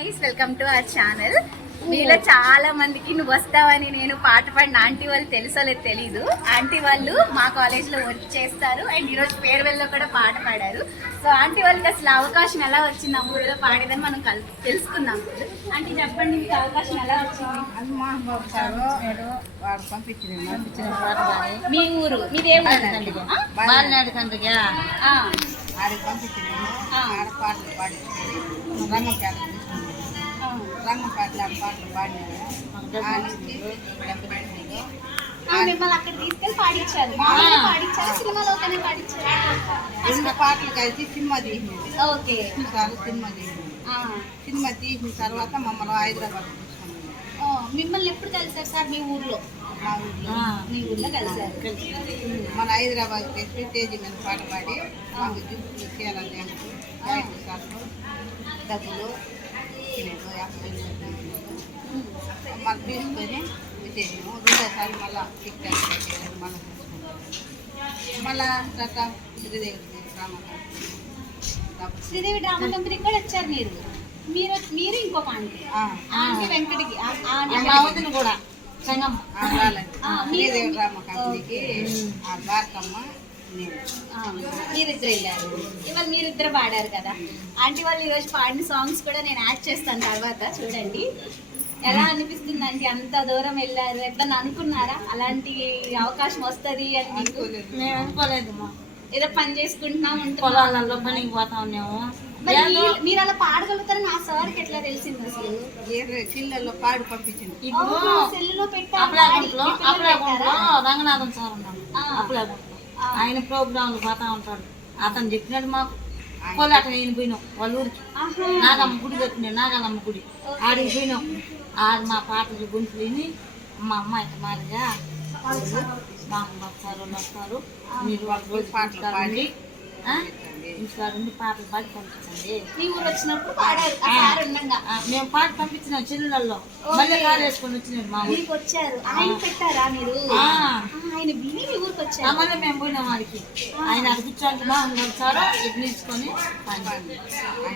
Guys, welcome to our channel. మీలో చాలా మందికి నువ్వు వస్తావని నేను పాట పాడిన ఆంటీ వాళ్ళు తెలుసో లేదు తెలీదు. ఆంటీ వాళ్ళు మా కాలేజ్లో వర్క్ చేస్తారు అండ్ ఈరోజు ఫేర్వెల్లో కూడా పాట పాడారు. సో ఆంటీ వాళ్ళకి అసలు అవకాశం ఎలా వచ్చింది ఆ ఊరిలో పాడేదని మనం తెలుసుకుందాం. ఆంటీ చెప్పండి, మీకు అవకాశం ఎలా వచ్చింది? మీ ఊరు మీదేం మిమ్మల్ని అక్కడ తీసుకెళ్ళి పాడించారు. పాడించారు సినిమాలోనే పాడించారు. పాటలు కలిసి సినిమా తీసింది. ఓకే, సినిమా తీసిన తర్వాత మమ్మల్ని హైదరాబాద్ తీసుకున్నాం. మిమ్మల్ని ఎప్పుడు కలిసారు సార్? మీ ఊర్లో? మీ ఊర్లో కలిసారు. మన హైదరాబాద్ తెచ్చి స్టేజీ మీద పాట పాడి మాకు గిఫ్ట్లు చేయాలని డబ్బులు మళ్ళీ తీసుకొని విజయము రెండోసారి మళ్ళీ టిక్టాక్ మళ్ళీ మళ్ళా తర్వాత శ్రీదేవి డ్రామా కంపెనీ కూడా వచ్చారు మీరు. మీరు ఇంకొక ఆంటీ ఆంటీ వెంకటకి కూడా శ్రీదేవి డ్రామా కంపెనీకి భారతమ్మ మీరిద్దరు వెళ్ళారు. ఇవాళ మీరిద్దరు పాడారు కదా. ఆంటీ వాళ్ళు ఈరోజు పాడిన సాంగ్స్ కూడా నేను యాడ్ చేస్తాను తర్వాత. చూడండి ఎలా అనిపిస్తుంది ఆంటీ, అంత దూరం వెళ్ళారు. ఎప్పుడన్నా అనుకున్నారా అలాంటి అవకాశం వస్తుంది అని? మీకు మేము అనుకోలేదు. ఏదో పని చేసుకుంటున్నాం, పొలాలలో పనికి పోతా ఉన్నాము. మీరు అలా పాడగలుగుతారని నా సార్కి ఎట్లా తెలిసింది? అసలు పిల్లల్లో పాడు పంపించింది. సెల్లులో రంగనాథన్ సార్ ఉన్నాడు, ఆయన ప్రోగ్రాంలు పోతా ఉంటాడు. అతను చెప్పినట్టు మాకు కోలాట నేను పోయినాం వాళ్ళ ఊరికి. నాగమ్మ గుడి కట్టినాడు, నాగాలమ్మ గుడి. ఆడికి పోయినాం. ఆడు మా పాటలు గుంపులు విని మా అమ్మాయి మారిగా మా అమ్మ సార్ వాళ్ళు వస్తారు, మీరు వాళ్ళ రోజు పాటలు పాడి ఇంటికాడ ఉండి పాటలు పాడి పంపించండి. మీ ఊరు వచ్చినప్పుడు మేము పాట పంపించినాం చెల్లెళ్ళలో. మళ్ళీ కాలు వేసుకొని వచ్చినాడు మా ఊరికి వచ్చారు. ఆయన పెట్టారా మీరు? ఆయన మీ ఊరికి వచ్చారు. మళ్ళీ మేము పోయినాం వాడికి. ఆయన అది కూర్చోండి బాగుంది సార్ ఇది నిలుచుకొని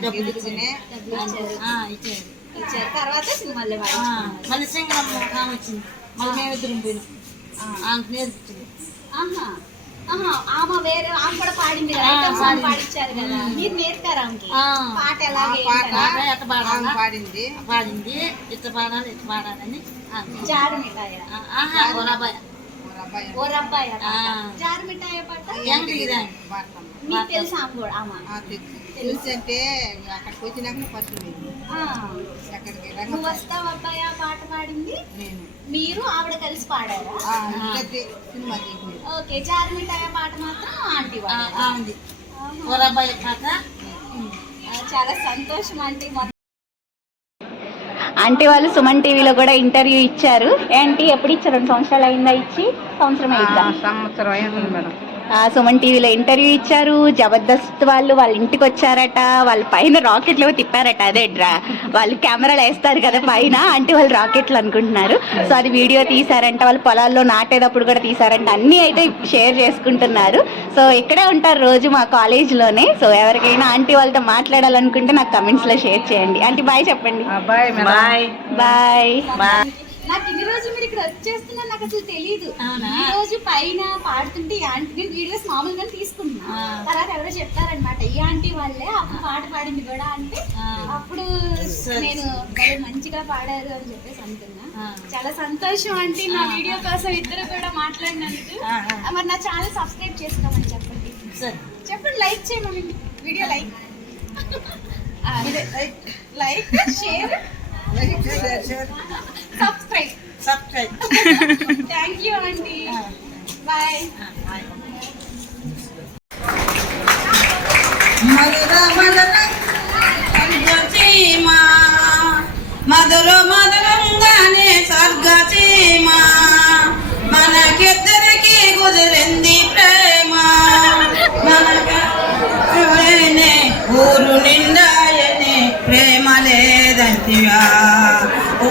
డబ్బులు ఇచ్చారు. తర్వాత సినిమాలో మళ్ళీ సింగరమ్మ ఆమె వచ్చింది. మళ్ళీ మేమిద్దరం పోయినాం. ఆమెకు నేర్పించింది. ఆమె వేరే ఆమె కూడా పాడింది కదా, పాడించారు కదా. మీరు నేర్పారు ఆమెకి పాట ఎలాగే పాడింది పాడింది ఇట్లా పాడాలి ఇట్లా పాడాలని. జారు మిఠాయి ఓ రబ్బాయి జారు మిఠాయి పాట మీకు తెలుసు? ఆమె కూడా తెలుసు అంటే అక్కడికి వచ్చినాక ఫస్ట్ నువ్వు వస్తావు అబ్బాయి ఆ పాట పాడింది మీరు ఆవిడ కలిసి పాడారా? Cinema okay. జారు మిఠాయి పాట మాత్రం ఆంటీ పాట. చాలా సంతోషం ఆంటీ. ఆంటీ వాళ్ళు సుమన్ టీవీలో కూడా ఇంటర్వ్యూ ఇచ్చారు. ఏంటి ఎప్పుడు ఇచ్చారు? 2 సంవత్సరాలు అయిందా ఇచ్చి? సంవత్సరం అయింది మేడం. సుమన్ టీవీలో ఇంటర్వ్యూ ఇచ్చారు. జబర్దస్త్ వాళ్ళ ఇంటికి వచ్చారట. వాళ్ళ పైన రాకెట్లు తిప్పారట. అదే వాళ్ళు కెమెరాలు వేస్తారు కదా పైన, అంటే వాళ్ళు రాకెట్లు అనుకుంటున్నారు. సో అది వీడియో తీసారంట. వాళ్ళు పొలాల్లో నాటేటప్పుడు కూడా తీసారంట. అన్నీ అయితే షేర్ చేసుకుంటున్నారు. సో ఇక్కడే ఉంటారు రోజు మా కాలేజ్లోనే. సో ఎవరికైనా ఆంటీ వాళ్ళతో మాట్లాడాలనుకుంటే నాకు కమెంట్స్లో షేర్ చేయండి. ఆంటీ బాయ్ చెప్పండి. Bye bye. నాకు ఇన్ని రోజులు మీరు ఇక్కడ వచ్చేస్తున్నా నాకు అసలు తెలియదు. ఈ రోజు పైన పాడుతుంటే ఈ ఆంటీ నేను వీడియోస్ మామూలుగా తీసుకుంటున్నా. తర్వాత ఎవరో చెప్పారనమాట ఈ ఆంటీ వాళ్ళే అప్పుడు పాట పాడింది కూడా అంటే అప్పుడు నేను మంచిగా పాడారు అని చెప్పేసి అనుకున్నా. చాలా సంతోషం ఆంటీ నా వీడియో కోసం ఇద్దరు కూడా మాట్లాడినందుకు. మరి నా ఛానల్ సబ్స్క్రైబ్ చేసుకోమని చెప్పండి. చెప్పండి, లైక్ చేయమని video like share subscribe. Thank you aunty. Bye. మధుర మధురంగానే స్వర్గసీమ మనకిద్దరికి కుదిరింది ప్రేమ. ఊరు నిండాయనే ప్రేమ లేదంటివా. ఓ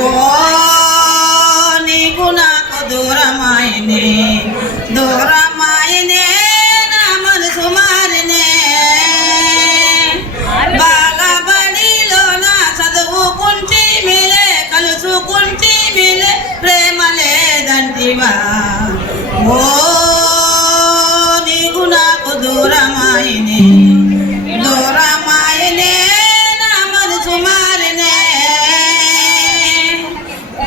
నీకు నాకు దూరమాయనే నా మనసు మారినే. బాగా బడిలో నా చదువుకు ఓ నీకు నాకు దూరమాయనే దూరమాయనే నా మనసు మారినే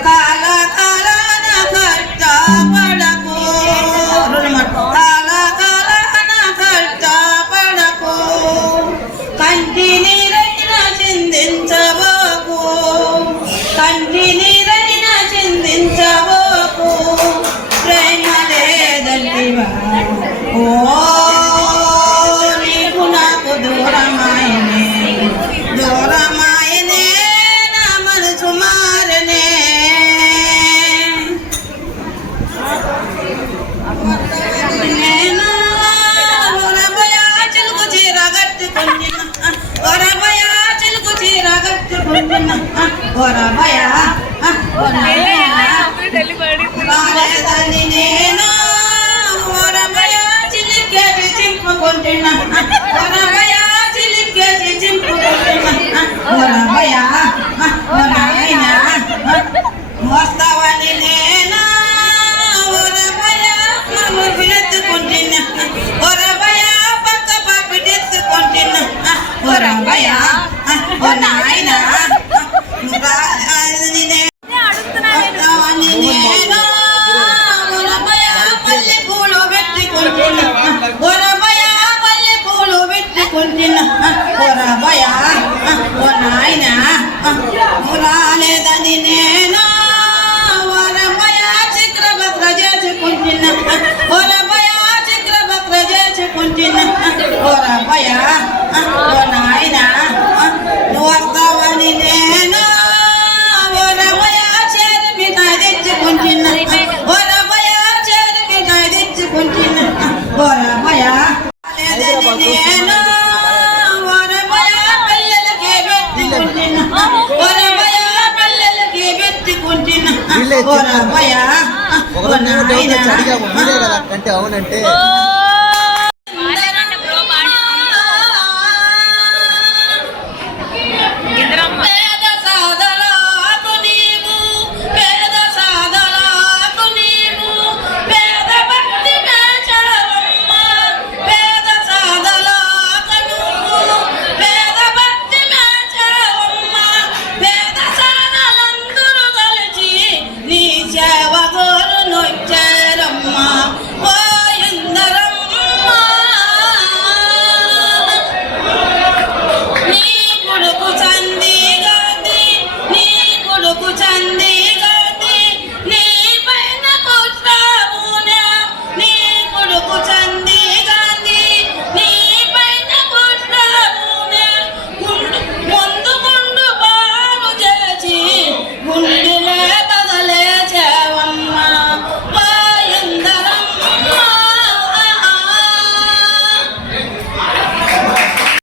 కాల కాల నా కష్టపడకు కాల కాల నా కష్టపడకు కంటి నీరైనా చిందించబోకు కంటి నీరైనా చిందించబోకు ప్రేమ లేదంటివా ఓ నీకు నాకు దూరమాయనే దూరమాయనే నా మనసు మారనే నేను ఒరబయా చిలుకు చీర కట్టుకుంటున్నా ఒరబయా చిలుకు చీర కట్టుకుంటున్నా ఒరబయా రాలేదని నేను ఒరబయా చిలికేసి చింపుకుంటున్నా ఒరబయా చిలికేసి చింపుకుంటున్నా ఒరబయా నాయనా వస్తావని నేను ఒరబయా పిలెత్తుకుంటున్నా ఒరబయా పక్క పిటెత్తుకుంటున్నా ఒరబయా నాయనా పల్లె పూలు పెట్టుకుంటున్నా ఒరబయా పల్లె పూలు పెట్టుకుంటున్నా ఒరబయా నాయనా రాలేదని నేను ఒరబయా చక్రభద్ర చేసుకుంటున్నా ఒరబయా చక్రభద్ర చేసుకుంటున్నా ఒరబయా నాయనా నువ్వు వస్తావని నేను ఒరబయా చేరి మిఠాయి తెచ్చుకుంటున్నా ఒరబయా చేరి మిఠాయి తెచ్చుకుంటున్నా ఒరబయా నేను ఒరబయా పల్లెలకి పెట్టుకుంటున్నా ఒరబయా పల్లెలకి పెట్టుకుంటున్నా ఒరబయా ఒక అడిగాము మీరే కదా అంటే అవునంటే